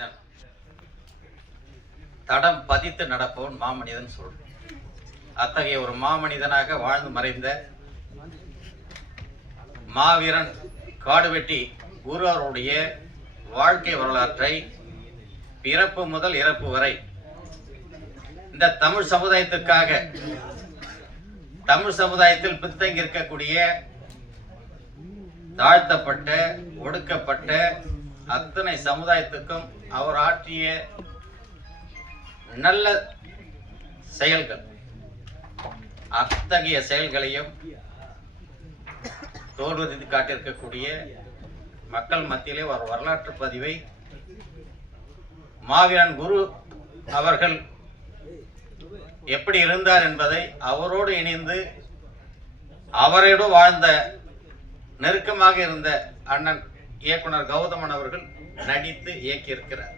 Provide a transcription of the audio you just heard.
மனிதன், தடம் பதித்து நடப்பவன் மாமனிதன் சொல். அத்தகைய ஒரு மாமனிதனாக வாழ்ந்து மறைந்த மாவீரன் காடுவெட்டி குரு அவருடைய வாழ்க்கை வரலாற்றை பிறப்பு முதல் இறப்பு வரை இந்த தமிழ் சமுதாயத்துக்காக, தமிழ் சமுதாயத்தில் பின்தங்கி இருக்கக்கூடிய தாழ்த்தப்பட்ட ஒடுக்கப்பட்ட அத்தனை சமுதாயத்துக்கும் அவர் ஆற்றிய நல்ல செயல்கள், அத்தகைய செயல்களையும் தோல்வி காட்டியிருக்கக்கூடிய மக்கள் மத்தியிலே ஒரு வரலாற்று பதிவை மாவீரன் குரு அவர்கள் எப்படி இருந்தார் என்பதை அவரோடு இணைந்து அவரோடு வாழ்ந்த நெருக்கமாக இருந்த அண்ணன் இயக்குனர் கௌதமன் அவர்கள் நடித்து இயக்கியிருக்கிறார்.